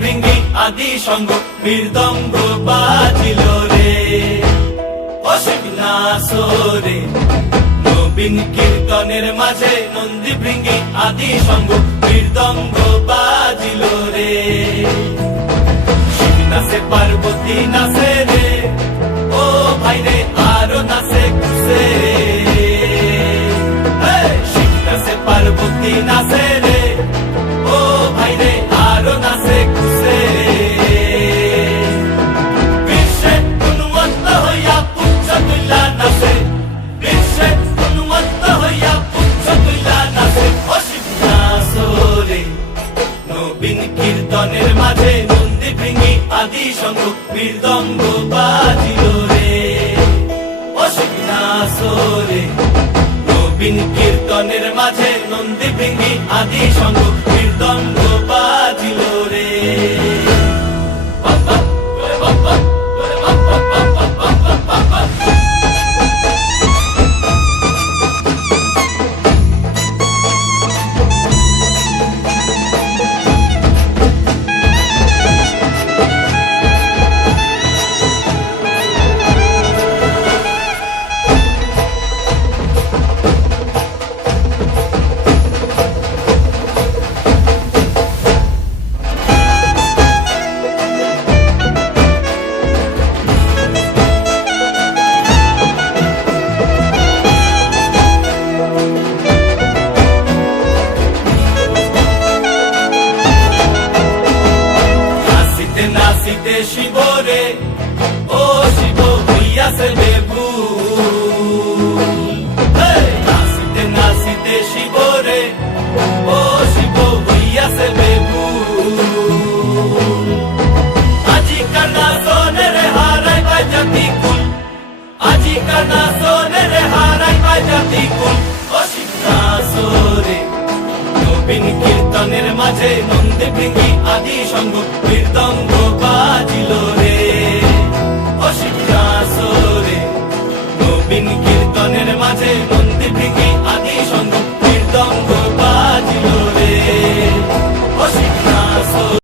ভৃঙ্গি আদি সঙ্গ মৃদঙ্গ বাজিল রে অসীম নাসরে নবীন কীর্তনের মাঝে নন্দী ভৃঙ্গি আদি সঙ্গ মৃদঙ্গ বাজিল রে শিব নাচে পার্বতী নাচে রে ও ভাই রে আরো নাচে খুশে শিব নাচে পার্বতী নাচে রে ও ভাই রে আরো নাচে খুশে বিশ্বে উন্মত্ত হইয়া পুচ্ছ তুইলা নাচে বিশ্বে উন্মত্ত হইয়া পুচ্ছ তুইলা নাচে অসীম নাচরে নবীন কীর্তনের মাঝে নন্দী ভৃঙ্গি আদি সঙ্গ মৃদঙ্গ বাজিল রে অসীম নাচরে নবীন কীর্তনের মাঝে নন্দী ভৃঙ্গি আদি সঙ্গ মৃদঙ্গ বাজিল রে নাচিতে শিব রে ও শিব হইয়াছে বেভুল নাচিতে নাচিতে শিব রে ও শিব হইয়াছে বেভুল আজিকার নাচনের হারাই পাই জাতি কুল আজিকার নাচনের হারাই পাই জাতি কুল অসীম নাচরে নবীন কীর্তনের মাঝে নন্দী ভৃঙ্গি আদি সঙ্গ মৃদঙ্গ বাজিল রে অসীম নাচরে নবীন কীর্তনের মাঝে নন্দী ভৃঙ্গি আদি সঙ্গ মৃদঙ্গ বাজিল রে অসীম নাচরে।